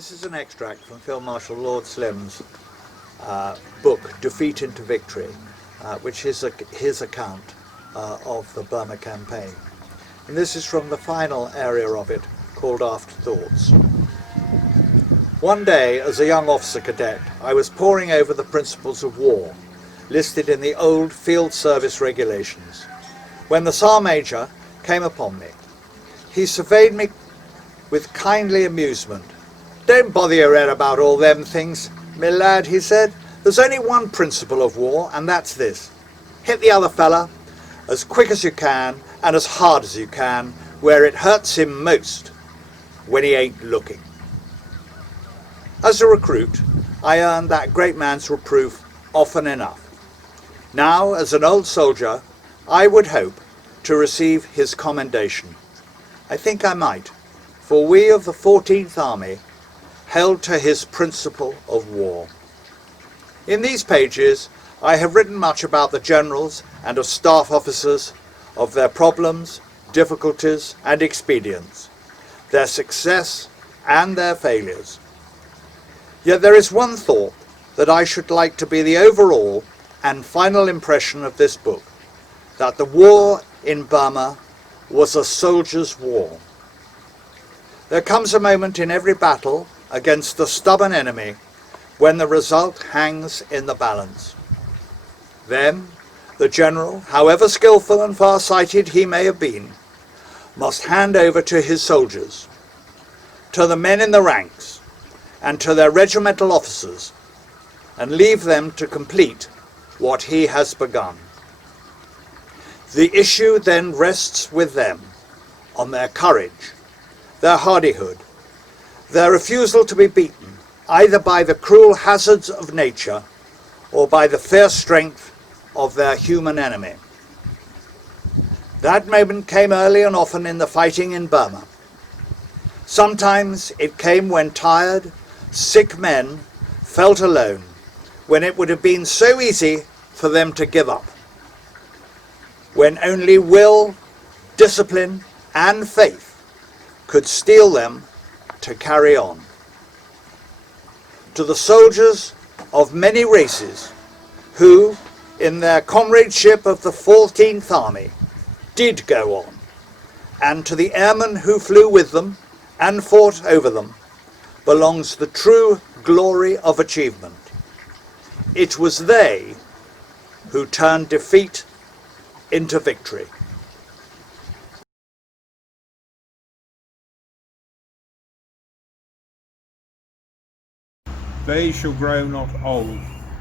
This is an extract from Field Marshal Lord Slim's book, Defeat into Victory, which is his account of the Burma campaign. And this is from the final area of it, called Afterthoughts. One day, as a young officer cadet, I was poring over the principles of war, listed in the old field service regulations, when the Sergeant Major came upon me. He surveyed me with kindly amusement. "Don't bother your head about all them things, me lad," he said. "There's only one principle of war, and that's this. Hit the other fella as quick as you can and as hard as you can, where it hurts him most, when he ain't looking." As a recruit, I earned that great man's reproof often enough. Now, as an old soldier, I would hope to receive his commendation. I think I might, for we of the 14th Army held to his principle of war. In these pages, I have written much about the generals and of staff officers, of their problems, difficulties and expedients, their success and their failures. Yet there is one thought that I should like to be the overall and final impression of this book, that the war in Burma was a soldier's war. There comes a moment in every battle against the stubborn enemy when the result hangs in the balance. Then the general, however skillful and far-sighted he may have been, must hand over to his soldiers, to the men in the ranks, and to their regimental officers, and leave them to complete what he has begun. The issue then rests with them, on their courage, their hardihood, their refusal to be beaten, either by the cruel hazards of nature or by the fierce strength of their human enemy. That moment came early and often in the fighting in Burma. Sometimes it came when tired, sick men felt alone, when it would have been so easy for them to give up, when only will, discipline and faith could steel them to carry on. To the soldiers of many races who, in their comradeship of the 14th Army, did go on, and to the airmen who flew with them and fought over them, belongs the true glory of achievement. It was they who turned defeat into victory. They shall grow not old,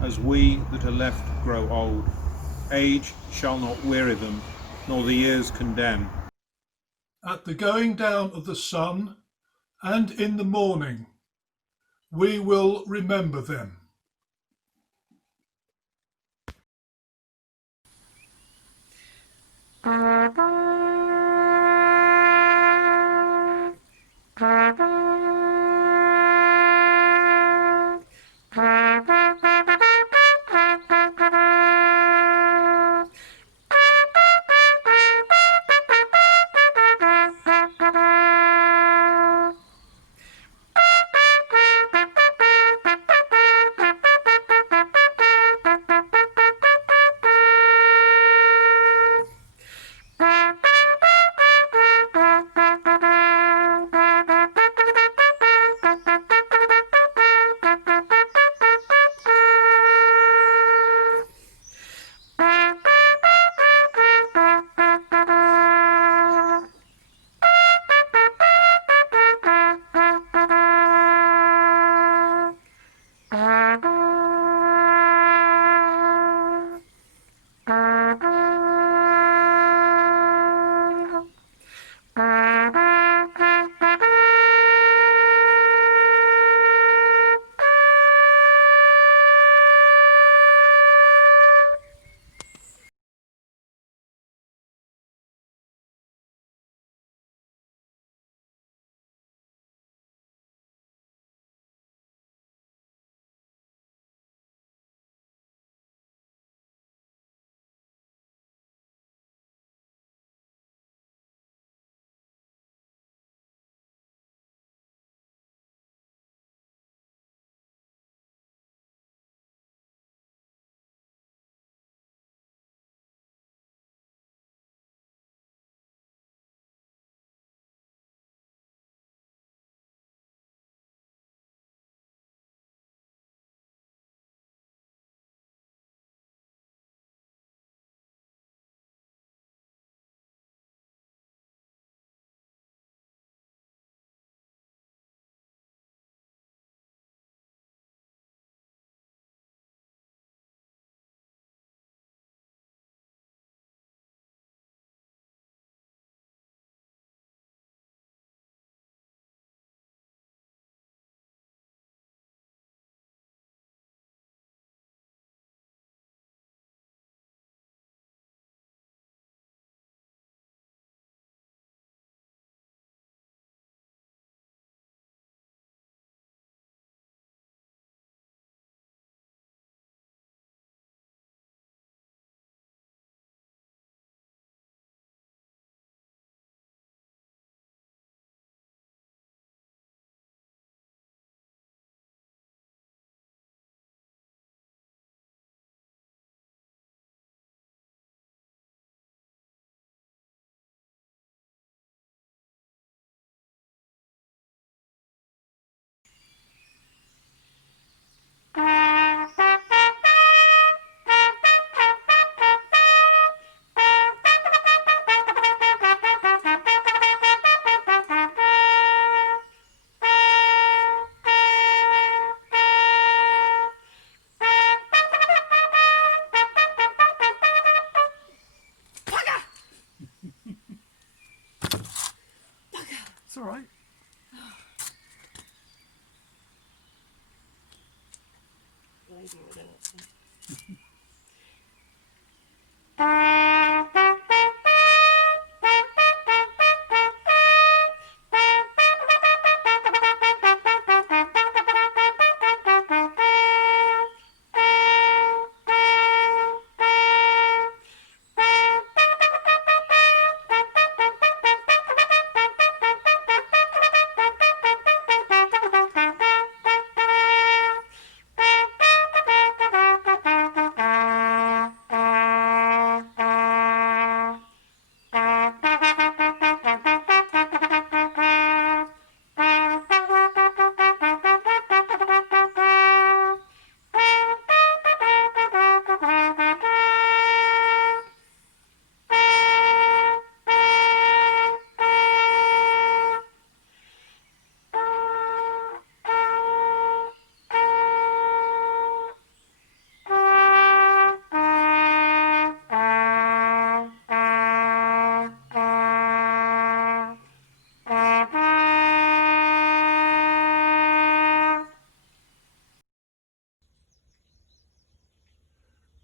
as we that are left grow old. Age shall not weary them, nor the years condemn. At the going down of the sun and in the morning, we will remember them. lady within it. So.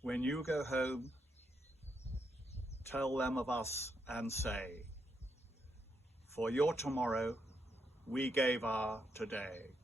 When you go home, tell them of us and say, for your tomorrow, we gave our today.